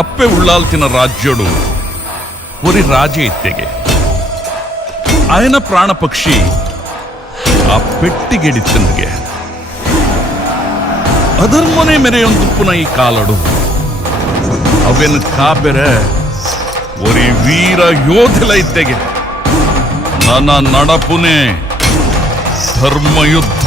ಅಪ್ಪೆ ಉಳ್ಳಾಲ್ತಿನ ರಾಜ್ಯಡು ಒರಿ ರಾಜೆ ಇತ್ತೆಗೆ ಆಯನ ಪ್ರಾಣ ಪಕ್ಷಿ ಆ ಪೆಟ್ಟಿಗೆಡಿತ್ತನಿಗೆ ಅಧರ್ಮನೆ ಮೆರೆಯೊಂದು ಪುನಃ ಈ ಕಾಲಡು ಅವೆನ್ ಕಾಬೆರೆ ಒರಿ ವೀರ ಯೋಧಲ ಇತ್ತೆಗೆ ನನ್ನ ನಡಪುನೆ ಧರ್ಮಯುದ್ಧ